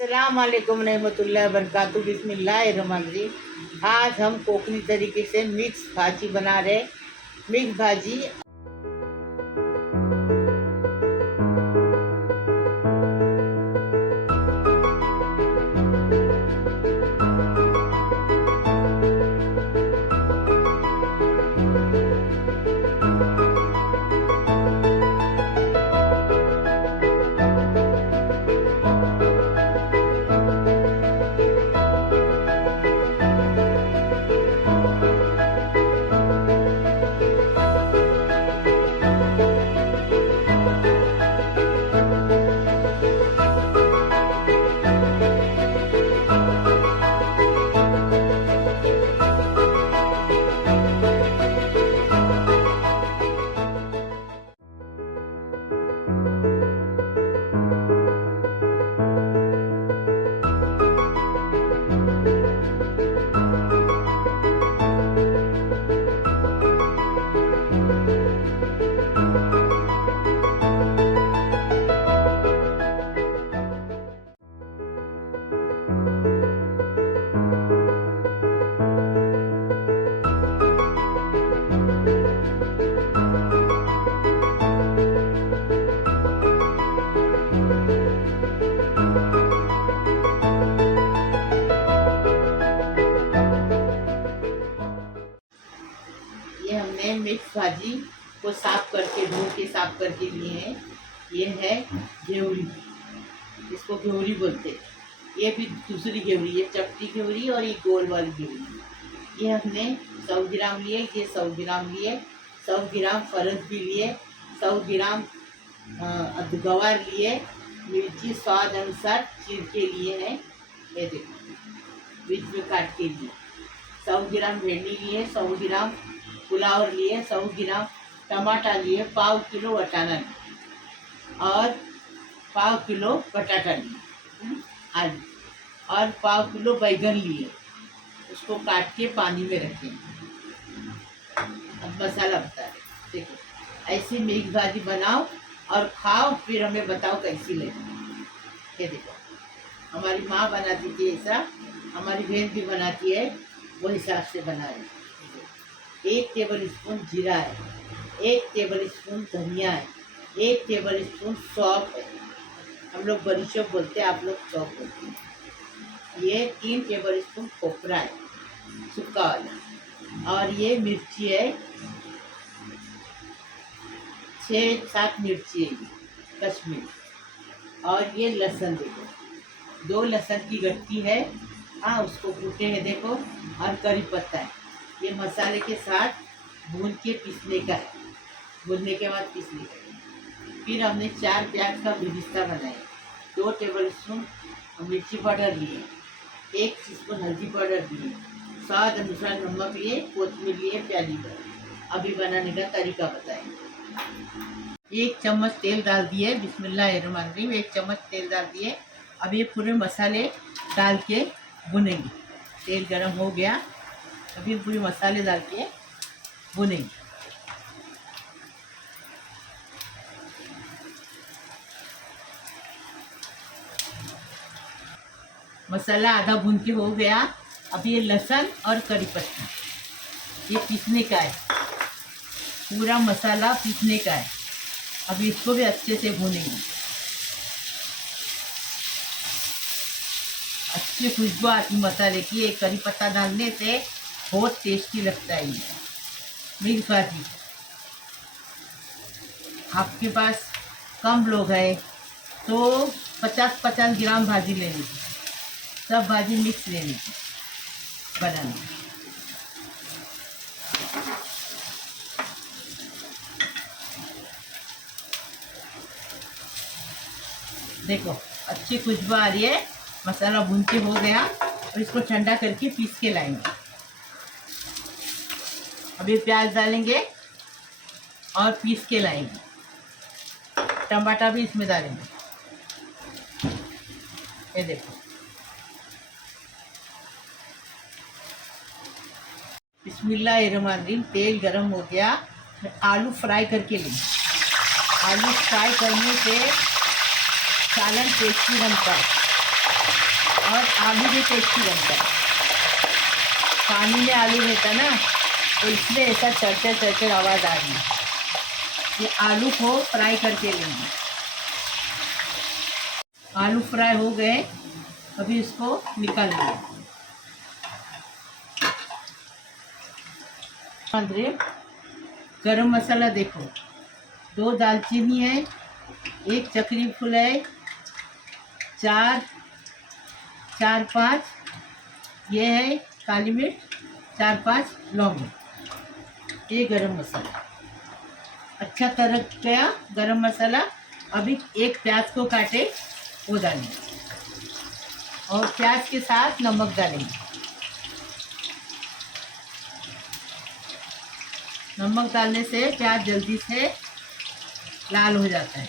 अस्सलामुअलैकुम रहमतुल्लाहि व बरकातुहू। बिस्मिल्लाहिर्रहमानिर्रहीम। आज हम कोकनी तरीके से मिक्स भाजी बना रहे। मिक्स भाजी हमने मिक्स भाजी को साफ करके धो के साफ करके लिए हैं। ये है घेवड़ी, इसको घेवड़ी बोलते हैं। ये भी दूसरी घेवड़ी, ये चपटी घेवड़ी और ये गोल वाली घेवड़ी। ये हमने 100 ग्राम लिए, ये 100 ग्राम लिए, 100 ग्राम फरस भी लिए, 100 ग्राम गवार लिए, मिर्ची स्वाद अनुसार चीर के लिए हैं। ये देखो बीच में काट के लिए। 100 ग्राम भेंडी लिए, 100 ग्राम पुलाव लिए, 100 ग्राम टमाटर लिए, 1/4 किलो वटाना लिए और 1/4 किलो बटाटा लिए, आलू और 1/4 किलो बैगन लिए। उसको काट के पानी में रखें। अब मसाला बता रहे, देखो ऐसी मिक्स भाजी बनाओ और खाओ, फिर हमें बताओ कैसी लगी। ये देखो हमारी माँ बनाती थी ऐसा, हमारी बहन भी बनाती है, वो हिसाब से बना रही। 1 टेबल स्पून जीरा है, 1 टेबल स्पून धनिया है, 1 टेबल स्पून सौंफ है। हम लोग बड़ी सौंफ बोलते हैं, आप लोग सौंफ बोलते हैं। ये 3 टेबल स्पून खोपरा है सूखा वाला, और ये मिर्ची है 6-7 मिर्ची है कश्मीर, और ये लहसुन देखो 2 लहसुन की गट्टी है, हाँ उसको कूटे हैं देखो, और करी पत्ता है। ये मसाले के साथ भून के पीसने का है, भूनने के बाद पीसने का है। फिर हमने 4 प्याज का बिरिस्ता बनाया, 2 टेबल स्पून मिर्ची पाउडर लिए, 1 टीस्पून हल्दी पाउडर लिए, स्वाद अनुसार नमक लिए, कोतमीर लिए, प्याज लिए। अभी बनाने का तरीका बताएं। 1 चम्मच तेल डाल दिए, बिस्मिल्लाहिर्रहमानिर्रहीम। 1 चम्मच तेल डाल दिए। अब ये पूरे मसाले डाल के भुनेंगे। तेल गरम हो गया, अभी पूरे मसाले डाल के भुनेंगे। मसाला आधा भून के हो गया। अब ये लहसुन और करी पत्ता ये पीसने का है, पूरा मसाला पीसने का है। अब इसको भी अच्छे से भूनेंगे। अच्छी खुशबू आती मसाले की। एक करी पत्ता डालने से बहुत टेस्टी लगता है ये मिक्स भाजी। आपके पास कम लोग हैं तो 50-50 ग्राम भाजी लेनी थी, सब भाजी मिक्स लेनी थी बनाने। देखो अच्छी खुशबू आ रही है, मसाला भून के हो गया। और इसको ठंडा करके पीस के लाएंगे। अभी प्याज डालेंगे और पीस के लाएंगे। टमाटर भी इसमें डालेंगे। ये देखो बिस्मिल्लाहिर्रहमानिर्रहीम। तेल गरम हो गया, आलू फ्राई करके लेंगे। आलू फ्राई करने से सालन टेस्टी बनता है। और आलू भी टेस्टी बनता है। पानी में आलू रहता ना, तो इसलिए ऐसा चरचर चरचर आवाज़ आ रही है। ये आलू को फ्राई करके लेंगे। आलू फ्राई हो गए, अभी इसको निकाल लेंगे। गरम मसाला देखो, 2 दालचीनी है, 1 चक्री फूल है, 4-5 ये है काली मिर्च, 4-5 लौंग। ये गरम मसाला अच्छा तरह गया गरम मसाला। अभी 1 प्याज को काटे वो डालेंगे और प्याज के साथ नमक डालेंगे। नमक डालने से प्याज जल्दी से लाल हो जाता है।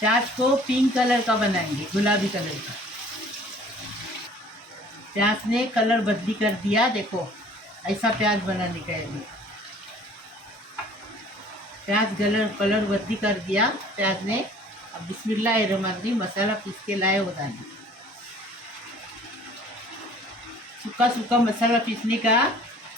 प्याज को पिंक कलर का बनाएंगे, गुलाबी कलर का। प्याज ने कलर बदली कर दिया, देखो ऐसा प्याज बनाने का है। प्याज कलर बदली कर दिया प्याज ने। अब बिस्मिल्लाहिर्रहमानिर्रहीम मसाला पीस के लाए वो डालें। सूखा सूखा मसाला पीसने का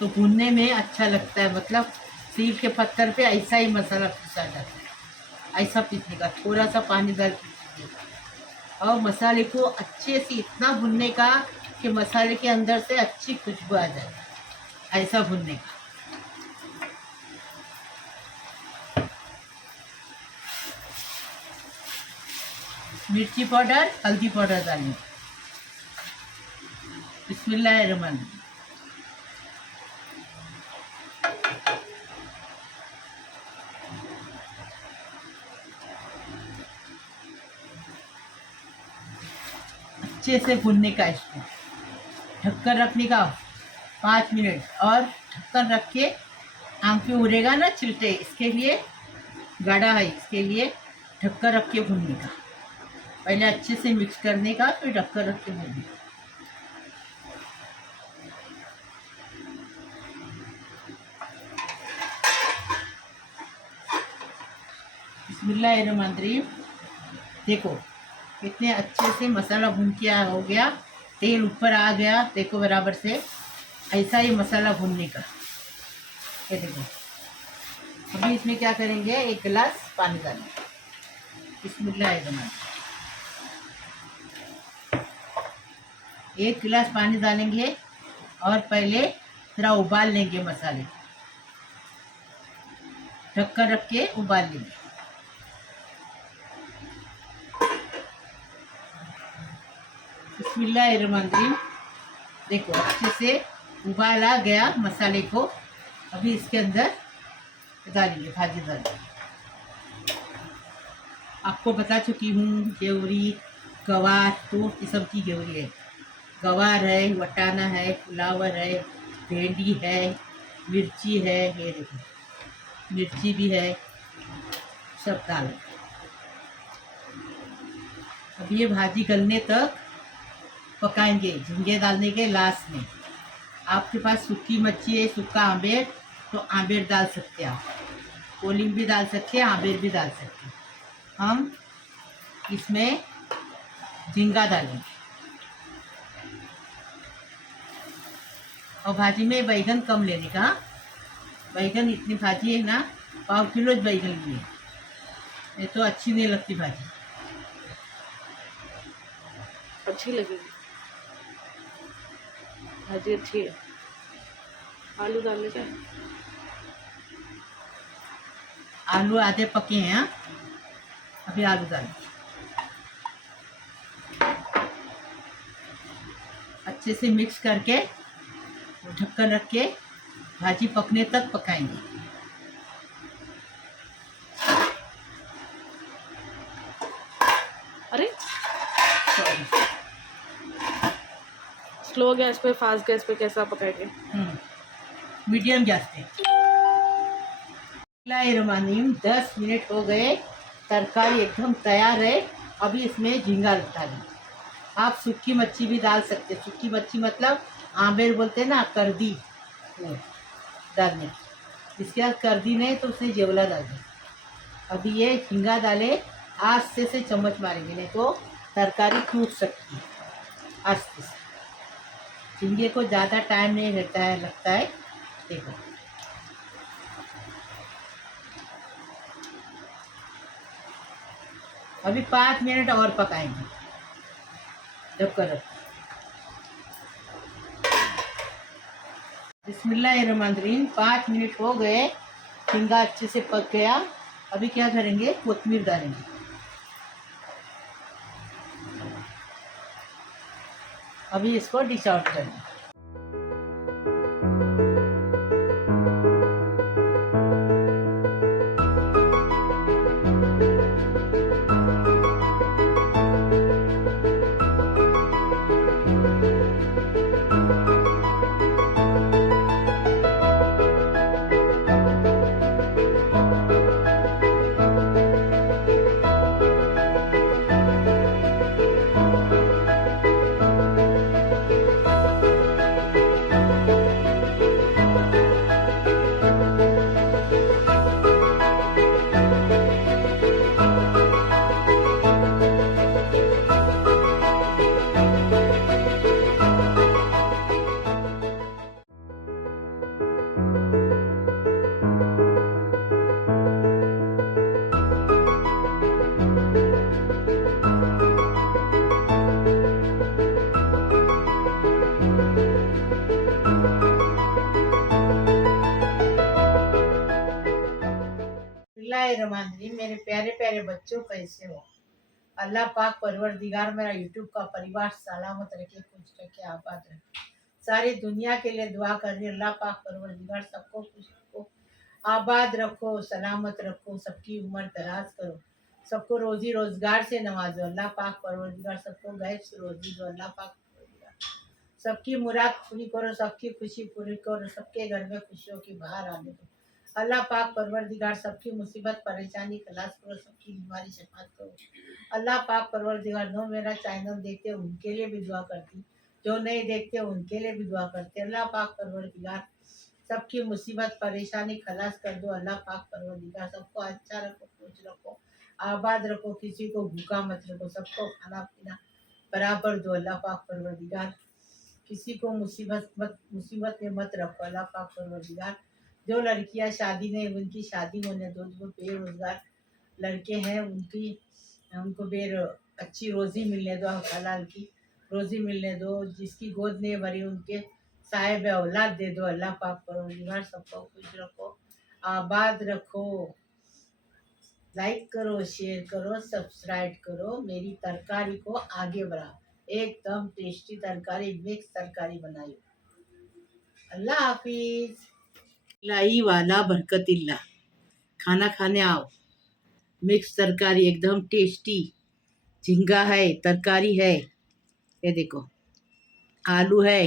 तो भूनने में अच्छा लगता है, मतलब सील के पत्थर पे ऐसा ही मसाला पीसा जाता है। ऐसा पीसने का, थोड़ा सा पानी डाल पीसने का और मसाले को अच्छे से इतना भूनने का कि मसाले के अंदर से अच्छी खुशबू आ जाए, ऐसा भूनने का। मिर्ची पाउडर, हल्दी पाउडर डालेंगे। बिस्मिल्लाहिर्रहमानिर्रहीम। अच्छे से भूनने का, इसको ढक्कन रखने का 5 मिनट, और ढक्कन रख के आम पे उड़ेगा ना छिलटे, इसके लिए गाढ़ा है, इसके लिए ढक्कन रख के भूनने का। पहले अच्छे से मिक्स करने का, फिर ढक्कन रख के भूनने का। बिस्मिल्लाहिर्रहमानिर्रहीम। देखो कितने अच्छे से मसाला भून किया हो गया, तेल ऊपर आ गया, देखो बराबर से। ऐसा ही मसाला भूनने का। ये देखो, अभी इसमें क्या करेंगे, 1 गिलास पानी डालेंगे। बिस्मिल्लाहिर्रहमानिर्रहीम। 1 गिलास पानी डालेंगे और पहले थोड़ा उबाल लेंगे मसाले, ढक्कन रख के उबाल लेंगे। बिस्मिल्लाहिर्रहमानिर्रहीम। देखो अच्छे से उबाल आ गया मसाले को। अभी इसके अंदर डालेंगे, भाजी डालेंगे। आपको बता चुकी हूँ, गेवरी गवार, तो ये सब की गेवरी है। गवार है, वटाना है, फ्लावर है, भिंडी है, मिर्ची है, ये देखो मिर्ची भी है, सब डालो। अब ये भाजी गलने तक पकाएंगे, झींगे डालने के लास्ट में। आपके पास सूखी मच्छी है, सूखा आंबेर, तो आंबेर डाल सकते हैं आप, कोलिंग भी डाल सकते हैं, आंबेर भी डाल सकते हैं। हम इसमें झींगा डालेंगे। और भाजी में बैगन कम लेने का। बैगन इतनी भाजी है ना, 1/2 किलो बैगन लिए, ये तो अच्छी नहीं लगती भाजी। अच्छी लगेगी भाजी, अच्छी है। आलू डालने का, आलू आधे पके हैं। हाँ, अभी आलू डालेंगे, अच्छे से मिक्स करके ढक्कन रख के भाजी पकने तक पकाएंगे। अरे सॉरी, स्लो गैस पे, फास्ट गैस पे कैसा पकाएंगे? मीडियम गैस पे। बिस्मिल्लाहिर्रहमानिर्रहीम। 10 मिनट हो गए, तरकारी एकदम तैयार है। अभी इसमें झींगा डालें। आप सूखी मच्छी भी डाल सकते हैं, सूखी मच्छी मतलब आंबेर बोलते हैं ना, करदी, वो डालने की। इसके बाद कर दी नहीं तो उसने जेवला डाल दी। अभी ये झींगा डाले, आस्ते से चम्मच मारेंगे नहीं तो तरकारी टूट सकती है। आस्ते से, झींगे को ज़्यादा टाइम नहीं लगता है। देखो अभी 5 मिनट और पकाएंगे जब कर। बिस्मिल्लाहिर्रहमानिर्रहीम। 5 मिनट हो गए, झींगा अच्छे से पक गया। अभी क्या करेंगे, कोतमीर डालेंगे। अभी इसको डिश आउट करेंगे। बिस्मिल्लाहिर्रहमानिर्रहीम। मेरे प्यारे प्यारे बच्चों, कैसे हो? अल्लाह पाक परवरदिगार मेरा यूट्यूब का परिवार सलामत रखे, खुश रखे, आबाद रखे। सारी दुनिया के लिए दुआ कर रही, अल्लाह पाक परवरदिगार सबको खुश रखो, आबाद रखो, सलामत रखो, सबकी उम्र दराज करो, सबको रोजी रोजगार से नवाजो। अल्लाह पाक परवरदिगार सबको गैब से रोजी दो। अल्लाह पाक परवरदिगार सबकी मुराद पूरी करो, सबकी खुशी पूरी करो, सबके घर में खुशियों की बहार आने दो। अल्लाह पाक परवरदिगार सबकी मुसीबत परेशानी खलास करो, सबकी बीमारी शफात करो। अल्लाह पाक परवरदिगार जो मेरा चैनल देखते हैं उनके लिए भी दुआ करती, जो नहीं देखते उनके लिए भी दुआ करते। अल्लाह पाक परवरदिगार सबकी मुसीबत परेशानी खलास कर दो। अल्लाह पाक परवरदिगार सबको अच्छा रखो, खुश रखो, आबाद रखो, किसी को भूखा मत रखो, सबको खाना पीना बराबर दो। अल्लाह पाक परवरदिगार किसी को मुसीबत में मत रखो। अल्लाह पाक परवरदिगार जो लड़कियां शादी नहीं उनकी शादी होने दो, जो बेरोजगार लड़के हैं उनको अच्छी रोजी मिलने दो, हलाल की रोजी मिलने दो। जिसकी गोद नहीं भरी उनके साहिब औलाद दे दो। अल्लाह पाक परवरदिगार सबको खुश रखो, आबाद रखो। लाइक करो, शेयर करो, सब्सक्राइब करो, मेरी तरकारी को आगे बढ़ाओ। एकदम टेस्टी तरकारी, मिक्स तरकारी बनाई। अल्लाह हाफिज। लाई वाला बरकतिल्ला, खाना खाने आओ। मिक्स तरकारी एकदम टेस्टी, झींगा है, तरकारी है, ये देखो, आलू है,